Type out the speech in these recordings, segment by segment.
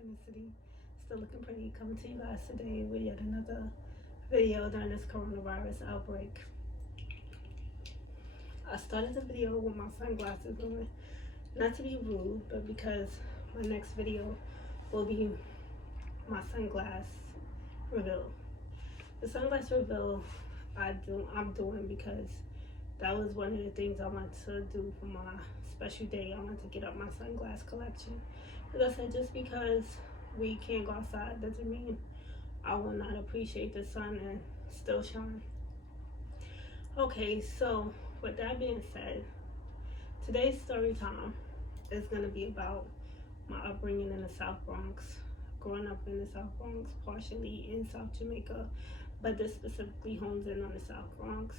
in the city. Still looking pretty. Coming to you guys today with yet another video during this coronavirus outbreak. I started the video with my sunglasses on, not to be rude, but because my next video will be my sunglass reveal. The sunglass reveal I'm doing because that was one of the things I wanted to do for my special day. I wanted to get up my sunglass collection. As I said, just because we can't go outside doesn't mean I will not appreciate the sun and still shine. Okay, so with that being said, today's story time is going to be about my upbringing in the South Bronx. Growing up in the South Bronx, partially in South Jamaica, but this specifically hones in on the South Bronx.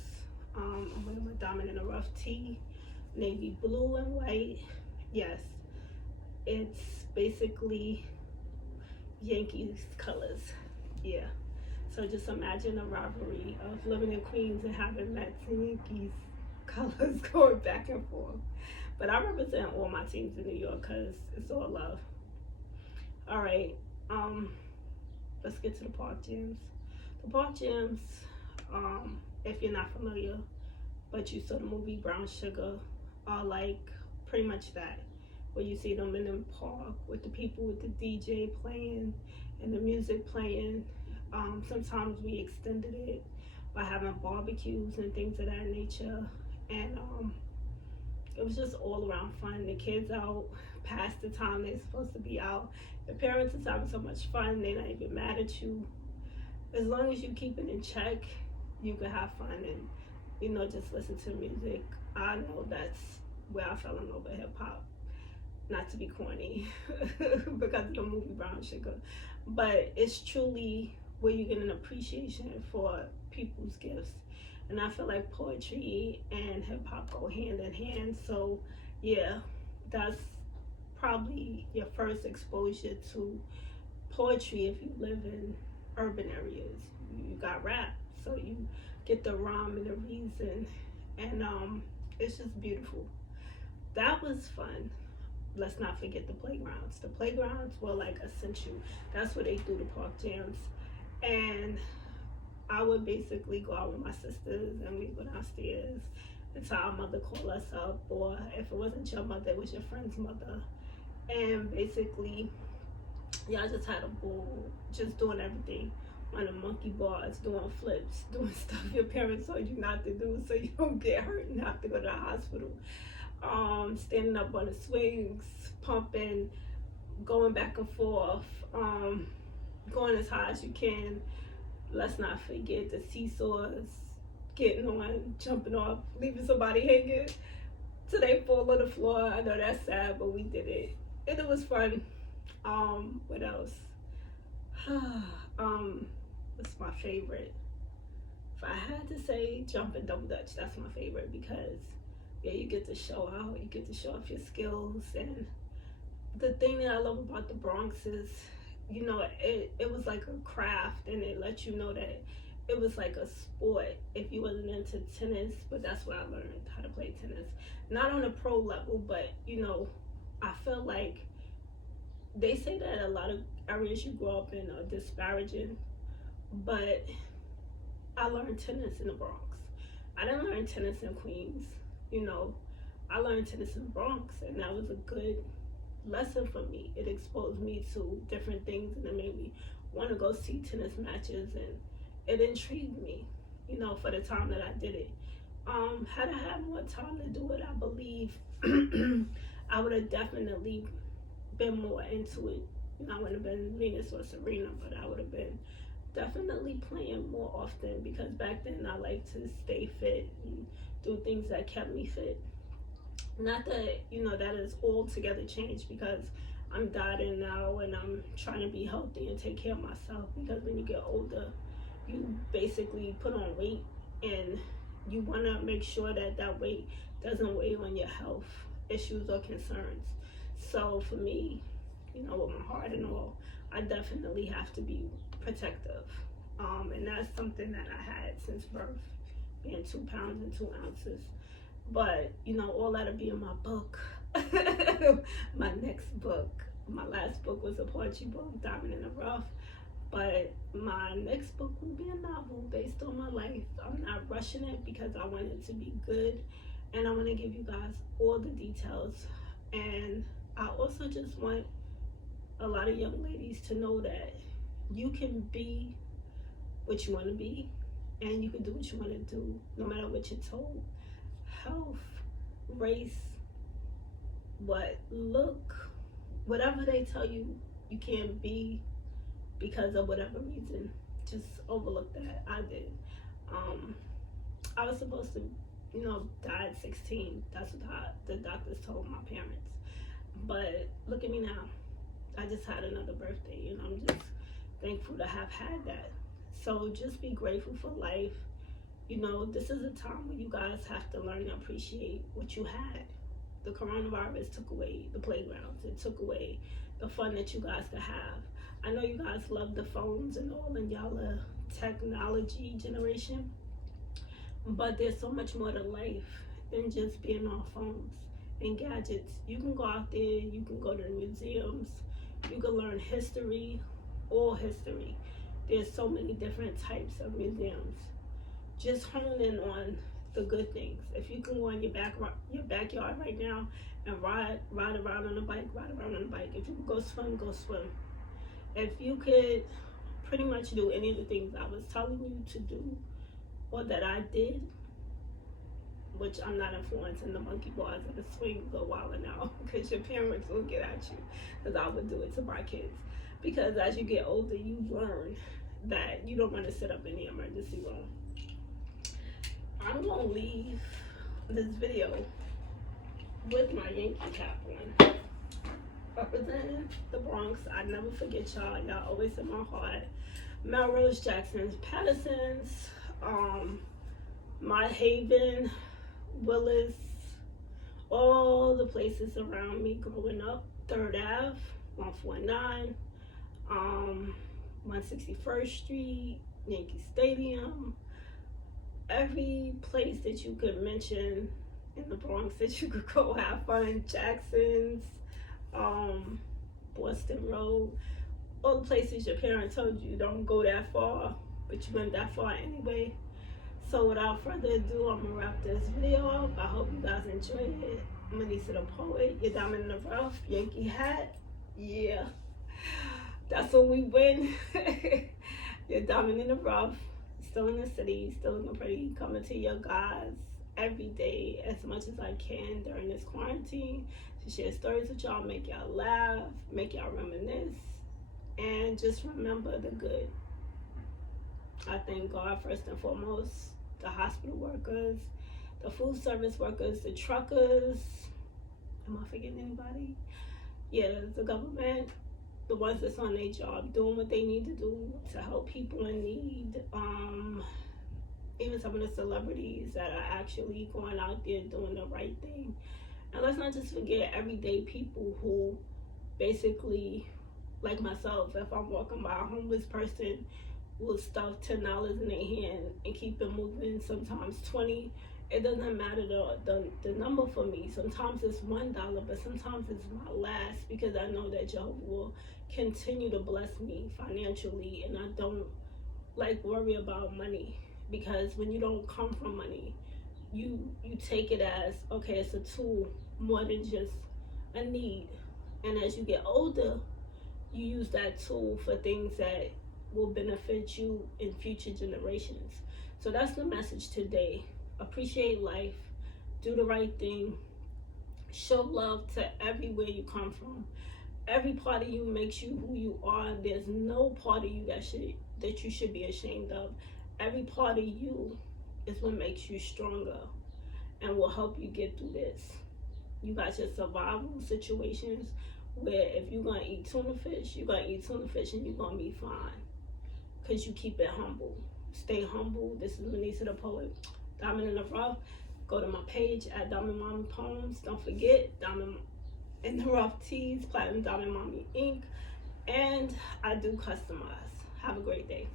I'm wearing my diamond in a rough tee, navy blue and white. Yes, it's basically Yankees colors. Yeah. So just imagine a rivalry of living in Queens and having Mets and Yankees colors going back and forth. But I represent all my teams in New York because it's all love. All right. Let's get to the park gyms. The park gyms, if you're not familiar, but you saw the movie Brown Sugar, are like pretty much that, where you see them in the park with the people with the DJ playing and the music playing. Sometimes we extended it by having barbecues and things of that nature, and it was just all around fun. The kids out past the time they're supposed to be out. The parents is having so much fun, they're not even mad at you. As long as you keep it in check, you can have fun and, you know, just listen to music. I know that's where I fell in love with hip hop. Not to be corny, because of the movie Brown Sugar, but it's truly where you get an appreciation for people's gifts. And I feel like poetry and hip hop go hand in hand. So yeah, that's probably your first exposure to poetry if you live in urban areas. You got rap, so you get the rhyme and the reason, and it's just beautiful. That was fun. Let's not forget the playgrounds. The playgrounds were like essential. That's where they do the park jams. And I would basically go out with my sisters and we'd go downstairs until our mother called us up, or if it wasn't your mother, it was your friend's mother. And basically, y'all just had a ball, just doing everything. On the monkey bars, doing flips, doing stuff your parents told you not to do so you don't get hurt and have to go to the hospital. Standing up on the swings, pumping, going back and forth, going as high as you can. Let's not forget the seesaws, getting on, jumping off, leaving somebody hanging till they fall on the floor. I know that's sad, but we did it. And it was fun. What else? What's my favorite? If I had to say jumping double dutch, that's my favorite because yeah, you get to show out, you get to show off your skills. And the thing that I love about the Bronx is, you know, it was like a craft, and it let you know that it was like a sport if you wasn't into tennis. But that's where I learned how to play tennis. Not on a pro level, but you know, I feel like they say that a lot of areas you grow up in are disparaging, but I learned tennis in the Bronx. I didn't learn tennis in Queens. You know, I learned tennis in the Bronx, and that was a good lesson for me. It exposed me to different things, and it made me want to go see tennis matches, and it intrigued me, you know, for the time that I did it. Had I had more time to do it, I believe I would have definitely been more into it. You know, I wouldn't have been Venus or Serena, but I would have been definitely playing more often, because back then I liked to stay fit and do things that kept me fit. Not that, you know, that is altogether changed, because I'm dieting now and I'm trying to be healthy and take care of myself, because when you get older, you basically put on weight and you want to make sure that that weight doesn't weigh on your health issues or concerns. So for me, you know, with my heart and all, I definitely have to be protective. And that's something that I had since birth, being 2 pounds and 2 ounces. But, you know, all that'll be in my book, my next book. My last book was a poetry book, Diamond in the Rough. But my next book will be a novel based on my life. I'm not rushing it because I want it to be good. And I want to give you guys all the details. And I also just want a lot of young ladies to know that you can be what you want to be. And you can do what you want to do, no matter what you're told. Health, race, look, whatever they tell you, you can't be because of whatever reason. Just overlook that. I did. I was supposed to, die at 16. That's what the doctors told my parents. But look at me now. I just had another birthday, and I'm just thankful to have had that. So just be grateful for life. This is a time where you guys have to learn to appreciate what you had. The coronavirus took away the playgrounds. It took away the fun that you guys could have. I know you guys love the phones and all, and y'all a technology generation. But there's so much more to life than just being on phones and gadgets. You can go out there, you can go to the museums, you can learn history, all history. There's so many different types of museums. Just hone in on the good things. If you can go in your backyard right now and ride around on a bike, ride around on a bike. If you can go swim, go swim. If you could pretty much do any of the things I was telling you to do, or that I did, which I'm not influencing the monkey bars and the swings a while now, because your parents will get at you, because I would do it to my kids. Because as you get older, you learn that you don't want to sit up in the emergency room. I'm going to leave this video with my Yankee cap on. Representing the Bronx, I never forget y'all. Y'all always in my heart. Melrose, Jackson's, Patterson's, My Haven, Willis, all the places around me growing up. 3rd Ave, 149, 161st Street, Yankee Stadium. Every place that you could mention in the Bronx that you could go have fun. Jackson's, Boston Road, all the places your parents told you don't go that far, but you went that far anyway. So without further ado, I'm gonna wrap this video up. I hope you guys enjoyed it. Minisa the Poet, your Diamond in the Rough, Yankee hat. Yeah, that's when we win. Your Diamond in the Rough, still in the city, still looking pretty, coming to you guys every day as much as I can during this quarantine to share stories with y'all, make y'all laugh, make y'all reminisce, and just remember the good. I thank God first and foremost, the hospital workers, the food service workers, the truckers. Am I forgetting anybody? Yeah, the government, the ones that's on their job, doing what they need to do to help people in need. Even some of the celebrities that are actually going out there doing the right thing. And let's not just forget everyday people who basically, like myself, if I'm walking by a homeless person, will stuff $10 in their hand and keep it moving, sometimes 20. It doesn't matter the number for me. Sometimes it's $1, but sometimes it's my last, because I know that Jehovah will continue to bless me financially, and I don't worry about money, because when you don't come from money, you take it as, okay, it's a tool more than just a need. And as you get older, you use that tool for things that will benefit you in future generations. So that's the message today. Appreciate life, do the right thing, show love to everywhere you come from. Every part of you makes you who you are. There's no part of you that you should be ashamed of. Every part of you is what makes you stronger and will help you get through this. You got your survival situations where if you're gonna eat tuna fish, you're gonna eat tuna fish and you're gonna be fine, because you keep it humble. Stay humble. This is Minisa the Poet, Diamond in the Rough. Go to my page at Diamond Mommy Poems. Don't forget Diamond in the Rough Tees, Platinum Diamond Mommy Ink. And I do customize. Have a great day.